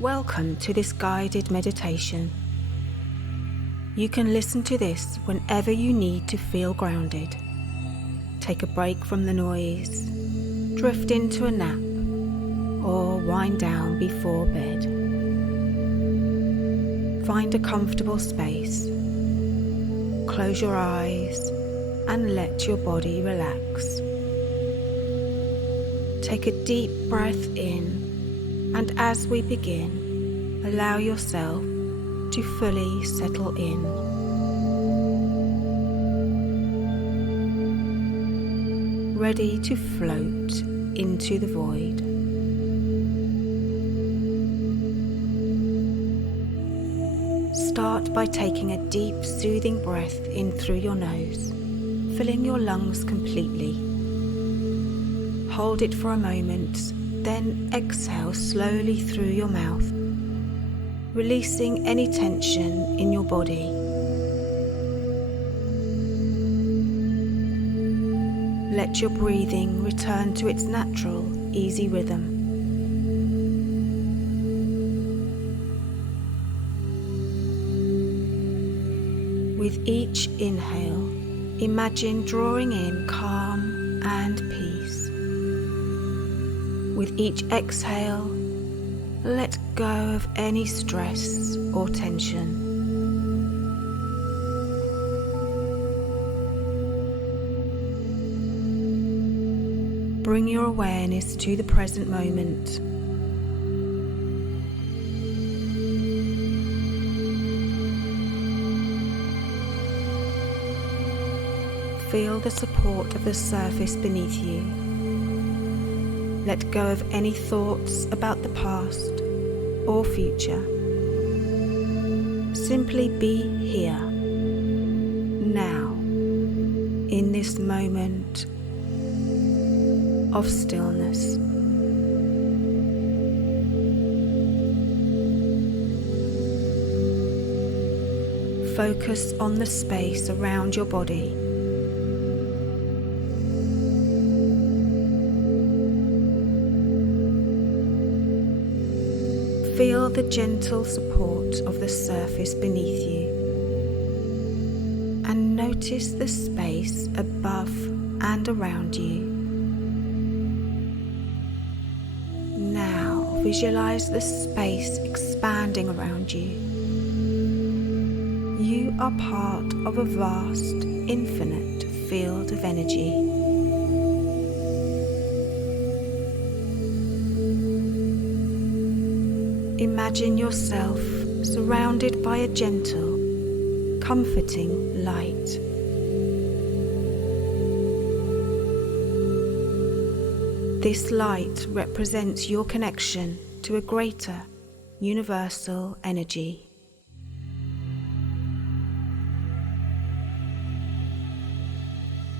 Welcome to this guided meditation. You can listen to this whenever you need to feel grounded. Take a break from the noise, drift into a nap, or wind down before bed. Find a comfortable space. Close your eyes and let your body relax. Take a deep breath in. And as we begin, allow yourself to fully settle in. Ready to float into the void. Start by taking a deep, soothing breath in through your nose, filling your lungs completely. Hold it for a moment. Then exhale slowly through your mouth, releasing any tension in your body. Let your breathing return to its natural, easy rhythm. With each inhale, imagine drawing in calm and peace. With each exhale, let go of any stress or tension. Bring your awareness to the present moment. Feel the support of the surface beneath you. Let go of any thoughts about the past or future. Simply be here, now, in this moment of stillness. Focus on the space around your body. Feel the gentle support of the surface beneath you, and notice the space above and around you. Now visualize the space expanding around you. You are part of a vast, infinite field of energy. Imagine yourself surrounded by a gentle, comforting light. This light represents your connection to a greater, universal energy.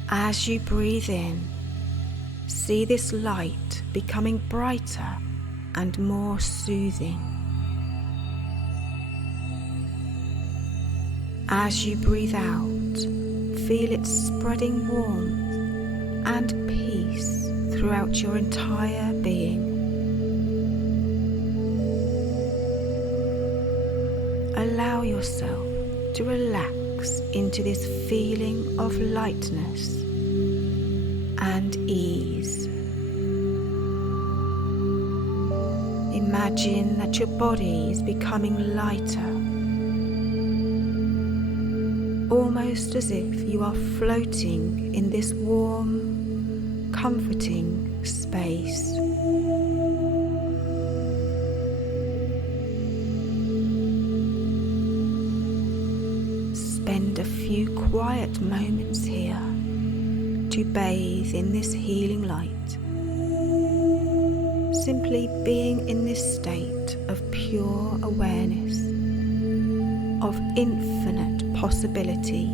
As you breathe in, see this light becoming brighter and more soothing. As you breathe out, feel it spreading warmth and peace throughout your entire being. Allow yourself to relax into this feeling of lightness and ease. Imagine that your body is becoming lighter, almost as if you are floating in this warm, comforting space. Spend a few quiet moments here to bathe in this healing light. Simply being in this state of pure awareness, of infinite possibility.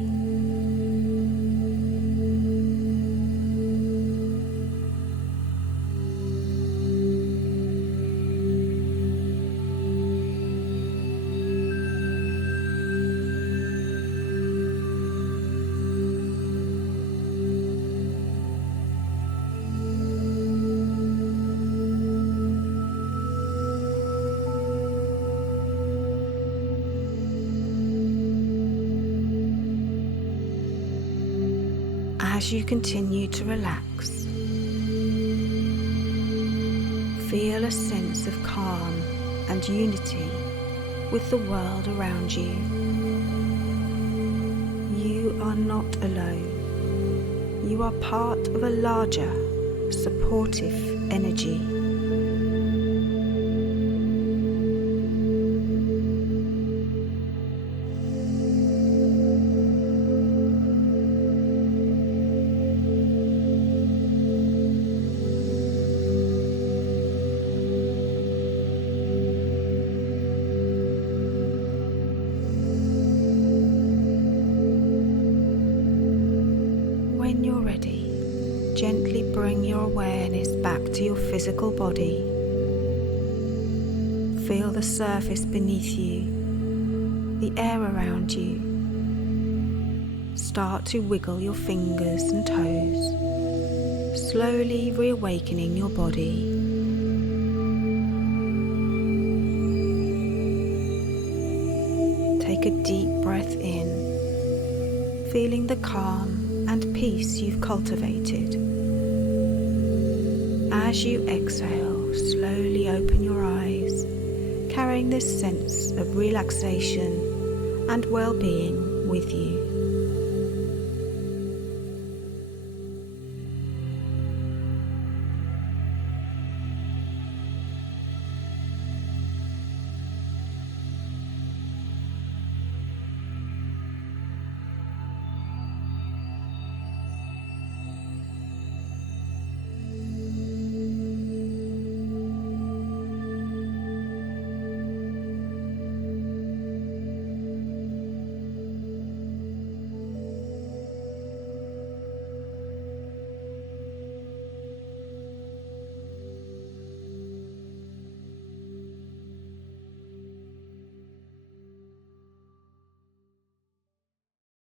As you continue to relax, feel a sense of calm and unity with the world around you. You are not alone. You are part of a larger, supportive energy. When you're ready, gently bring your awareness back to your physical body. Feel the surface beneath you, the air around you. Start to wiggle your fingers and toes, slowly reawakening your body. Take a deep breath in, feeling the calm and peace you've cultivated. As you exhale, slowly open your eyes, carrying this sense of relaxation and well-being with you.